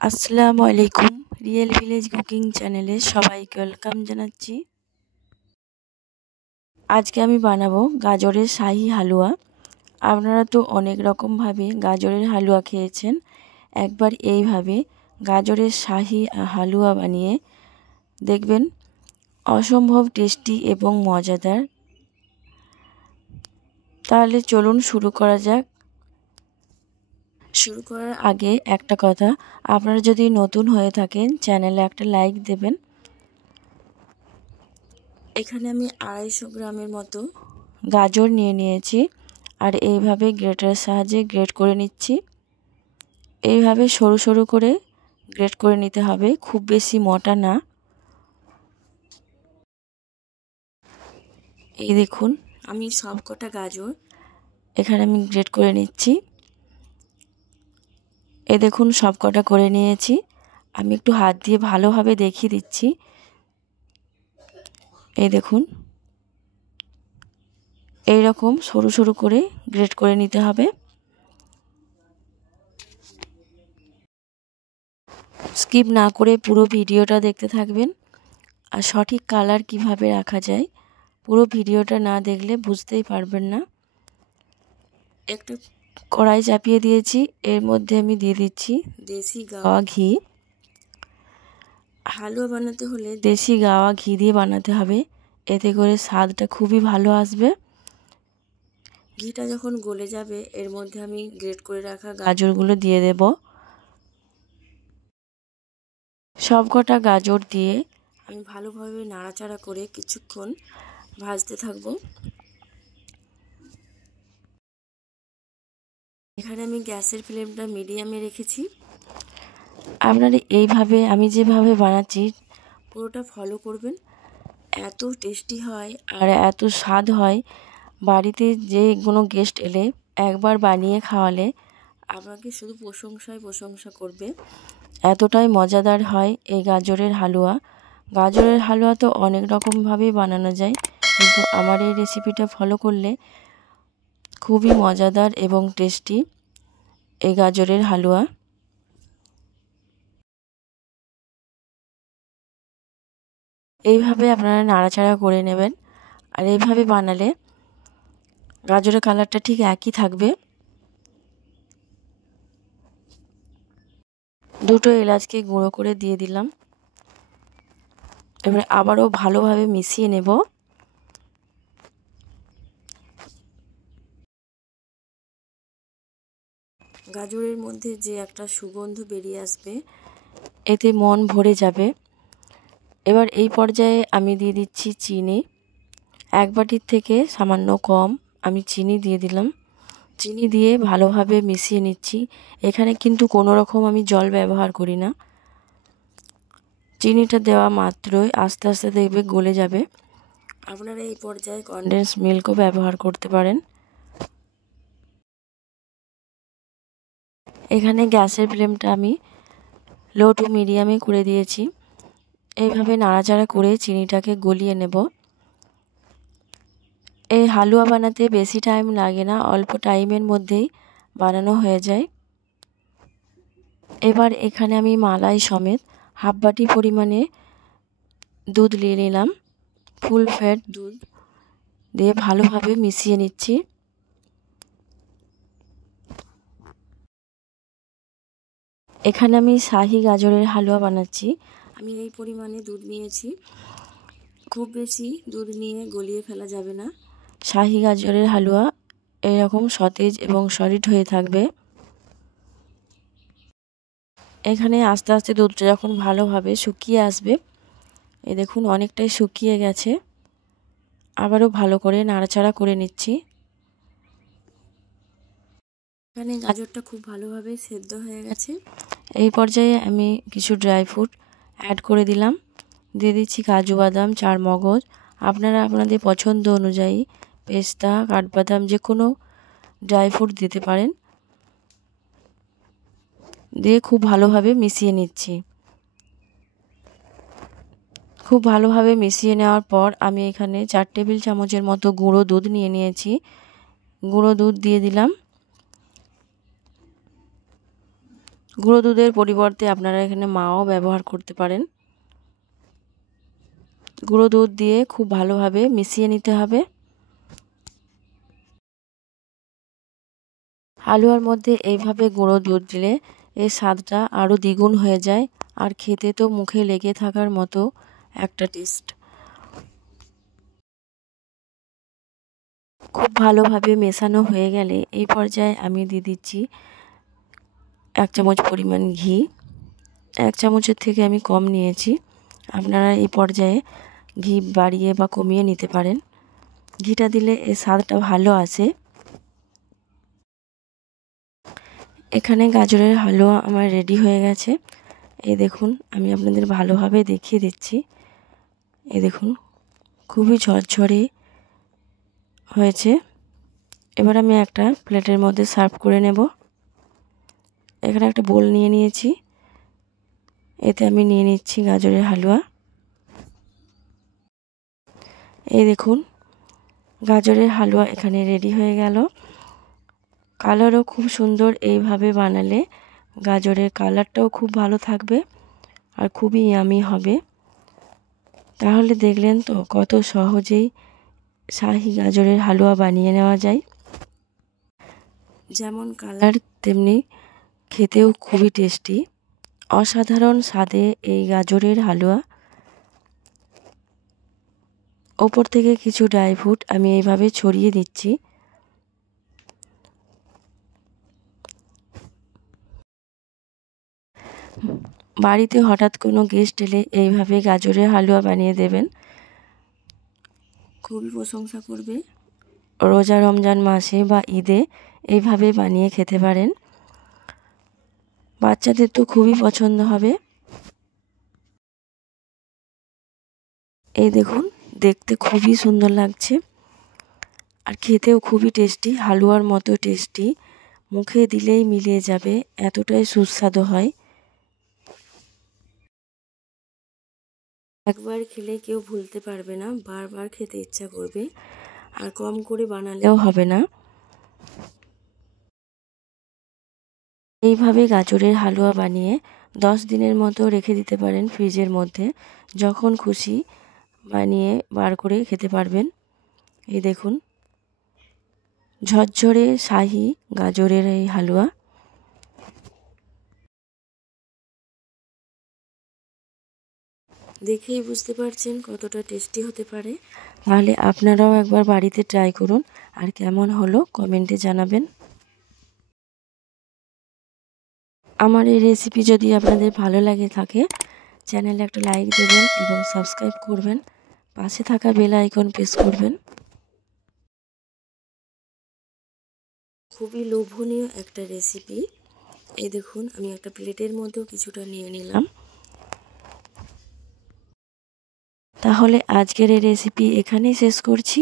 আসসালামু আলাইকুম। Real village cooking চ্যানেলে সবাইকে ওয়েলকাম জানাচ্ছি। আজকে আমি বানাবো গাজরের শাহি হালুয়া। আপনারা তো অনেক রকমভাবে গাজরের হালুয়া খেয়েছেন, একবার এইভাবে গাজরের শাহি হালুয়া বানিয়ে দেখবেন, অসম্ভব টেস্টি এবং মজাদার। তাহলে চলুন শুরু করা যাক। শুরু করার আগে একটা কথা, আপনারা যদি নতুন হয়ে থাকেন চ্যানেলে একটা লাইক দেবেন। এখানে আমি 250 গ্রামের মতো গাজর নিয়ে নিয়েছি আর এইভাবে গ্রেটারের সাহায্যে গ্রেট করে নিচ্ছি। এইভাবে সরু সরু করে গ্রেট করে নিতে হবে, খুব বেশি মোটা না। এই দেখুন, আমি সব কটা গাজর এখানে আমি গ্রেট করে নিচ্ছি। এই দেখুন সব কটা করে নিয়েছি। আমি একটু হাত দিয়ে ভালোভাবে দেখিয়ে দিচ্ছি। এই দেখুন, এই রকম সরু সরু করে গ্রেট করে নিতে হবে। স্কিপ না করে পুরো ভিডিওটা দেখতে থাকবেন। আর সঠিক কালার কিভাবে রাখা যায় পুরো ভিডিওটা না দেখলে বুঝতেই পারবেন না। একটু কড়াই চাপিয়ে দিয়েছি, এর মধ্যে আমি দিয়ে দিচ্ছি দেশি গাওয়া ঘি। হালুয়া বানাতে হলে দেশি গাওয়া ঘি দিয়ে বানাতে হবে, এতে করে স্বাদটা খুবই ভালো আসবে। ঘিটা যখন গলে যাবে এর মধ্যে আমি গ্রেট করে রাখা গাজরগুলো দিয়ে দেব। সব কটা গাজর দিয়ে আমি ভালোভাবে নাড়াচাড়া করে কিছুক্ষণ ভাজতে থাকবো। এখানে আমি গ্যাসের ফ্লেমটা মিডিয়ামে রেখেছি। আপনারা এইভাবে আমি যেভাবে বানাচ্ছি পুরোটা ফলো করবেন। এত টেস্টি হয় আর এত স্বাদ হয়, বাড়িতে যে কোনো গেস্ট এলে একবার বানিয়ে খাওয়ালে আপনাকে শুধু প্রশংসা করবে। এতটাই মজাদার হয় এই গাজরের হালুয়া। গাজরের হালুয়া তো অনেক রকমভাবেই বানানো যায়, কিন্তু আমার এই রেসিপিটা ফলো করলে খুবই মজাদার এবং টেস্টি এই গাজরের হালুয়া। এইভাবে আপনারা নাড়াচাড়া করে নেবেন, আর এইভাবে বানালে গাজরের কালারটা ঠিক একই থাকবে। দুটো এলাচকে গুঁড়ো করে দিয়ে দিলাম। এবারে আবারও ভালোভাবে মিশিয়ে নেব। গাজরের মধ্যে যে একটা সুগন্ধ বেরিয়ে আসবে, এতে মন ভরে যাবে। এবার এই পর্যায়ে আমি দিয়ে দিচ্ছি চিনি। এক বাটির থেকে সামান্য কম আমি চিনি দিয়ে দিলাম। চিনি দিয়ে ভালোভাবে মিশিয়ে নিচ্ছি। এখানে কিন্তু কোনো রকম আমি জল ব্যবহার করি না। চিনিটা দেওয়া মাত্রই আস্তে আস্তে দেখবে গলে যাবে। আপনারা এই পর্যায়ে কনডেন্স মিল্কও ব্যবহার করতে পারেন। এখানে গ্যাসের ফ্লেমটা আমি লো টু মিডিয়ামে করে দিয়েছি। এইভাবে নাড়াচাড়া করে চিনিটাকে গলিয়ে নেব। এই হালুয়া বানাতে বেশি টাইম লাগে না, অল্প টাইমের মধ্যেই বানানো হয়ে যায়। এবার এখানে আমি মালাই সমেত হাফ বাটি পরিমাণে দুধ নিয়ে নিলাম। ফুল ফ্যাট দুধ দিয়ে ভালোভাবে মিশিয়ে নিচ্ছি। এখানে আমি শাহি গাজরের হালুয়া বানাচ্ছি। আমি এই পরিমাণে দুধ নিয়েছি। খুব বেশি দুধ নিয়ে গলিয়ে ফেলা যাবে না। শাহি গাজরের হালুয়া এরকম সতেজ এবং সলিড হয়ে থাকবে। এখানে আস্তে আস্তে দুধটা যখন ভালোভাবে শুকিয়ে আসবে, এই দেখুন অনেকটাই শুকিয়ে গেছে। আবারও ভালো করে নাড়াচাড়া করে নিচ্ছি। এখানে গাজরটা খুব ভালোভাবে সেদ্ধ হয়ে গেছে। এই পর্যায়ে আমি কিছু ড্রাই ফ্রুট অ্যাড করে দিলাম। দিয়ে দিচ্ছি কাজু বাদাম, চার মগজ। আপনারা আপনাদের পছন্দ অনুযায়ী পেস্তা, কাঠবাদাম যে কোনো ড্রাই ফ্রুট দিতে পারেন। দিয়ে খুব ভালোভাবে মিশিয়ে নিচ্ছি। খুব ভালোভাবে মিশিয়ে নেওয়ার পর আমি এখানে 4 টেবিল চামচের মতো গুঁড়ো দুধ নিয়ে নিয়েছি। গুঁড়ো দুধ দিয়ে দিলাম। গুঁড়ো দুধের পরিবর্তে আপনারা এখানে মাও ব্যবহার করতে পারেন। গুঁড়ো দুধ দিয়ে খুব ভালোভাবে মিশিয়ে নিতে হবে। হালুয়ার মধ্যে এইভাবে গুঁড়ো দুধ দিলে এর স্বাদটা আরও দ্বিগুণ হয়ে যায়, আর খেতে তো মুখে লেগে থাকার মতো একটা টেস্ট। খুব ভালোভাবে মেশানো হয়ে গেলে এই পর্যায়ে আমি দিয়ে দিচ্ছি 1 চামচ পরিমাণ ঘি। 1 চামচের থেকে আমি কম নিয়েছি, আপনারা এই পর্যায়ে ঘি বাড়িয়ে বা কমিয়ে নিতে পারেন। ঘিটা দিলে এর স্বাদটা ভালো আসে। এখানে গাজরের হালুয়া আমার রেডি হয়ে গেছে। এই দেখুন, আমি আপনাদের ভালোভাবে দেখিয়ে দিচ্ছি। এই দেখুন, খুবই ঝরঝরে হয়েছে। এবার আমি একটা প্লেটের মধ্যে সার্ভ করে নেব। এখানে একটা বোল নিয়ে নিয়েছি, এতে আমি নিয়ে নিচ্ছি গাজরের হালুয়া। এই দেখুন, গাজরের হালুয়া এখানে রেডি হয়ে গেল। কালারও খুব সুন্দর। এইভাবে বানালে গাজরের কালারটাও খুব ভালো থাকবে আর খুবই ইয়ামি হবে। তাহলে দেখলেন তো কত সহজেই শাহি গাজরের হালুয়া বানিয়ে নেওয়া যায়। যেমন কালার তেমনি খেতেও খুবই টেস্টি। অসাধারণ স্বাদে এই গাজরের হালুয়া। ওপর থেকে কিছু ড্রাই ফ্রুট আমি এইভাবে ছড়িয়ে দিচ্ছি। বাড়িতে হঠাৎ কোনো গেস্ট এলে এইভাবে গাজরের হালুয়া বানিয়ে দেবেন, খুবই প্রশংসা করবে। রোজা রমজান মাসে বা ঈদে এইভাবে বানিয়ে খেতে পারেন, বাচ্চাদের তো খুবই পছন্দ হবে। এই দেখুন, দেখতে খুবই সুন্দর লাগছে আর খেতেও খুবই টেস্টি, হালুয়ার মতো টেস্টি। মুখে দিলেই মিলিয়ে যাবে, এতটাই সুস্বাদু হয়। একবার খেলে কেউ ভুলতে পারবে না, বারবার খেতে ইচ্ছা করবে। আর কম করে বানালেও হবে না। এইভাবে গাজরের হালুয়া বানিয়ে 10 দিনের মতো রেখে দিতে পারেন ফ্রিজের মধ্যে। যখন খুশি বানিয়ে বার করে খেতে পারবেন। এই দেখুন, ঝরঝরে শাহি গাজরের এই হালুয়া। দেখেই বুঝতে পারছেন কতটা টেস্টি হতে পারে। তাহলে আপনারাও একবার বাড়িতে ট্রাই করুন, আর কেমন হলো কমেন্টে জানাবেন। আমার এই রেসিপি যদি আপনাদের ভালো লাগে থাকে, চ্যানেলে একটা লাইক দেবেন এবং সাবস্ক্রাইব করবেন। পাশে থাকা বেল আইকন প্রেস করবেন। খুবই লোভনীয় একটা রেসিপি। এই দেখুন, আমি একটা প্লেটের মধ্যেও কিছুটা নিয়ে নিলাম। তাহলে আজকের এই রেসিপি এখানেই শেষ করছি।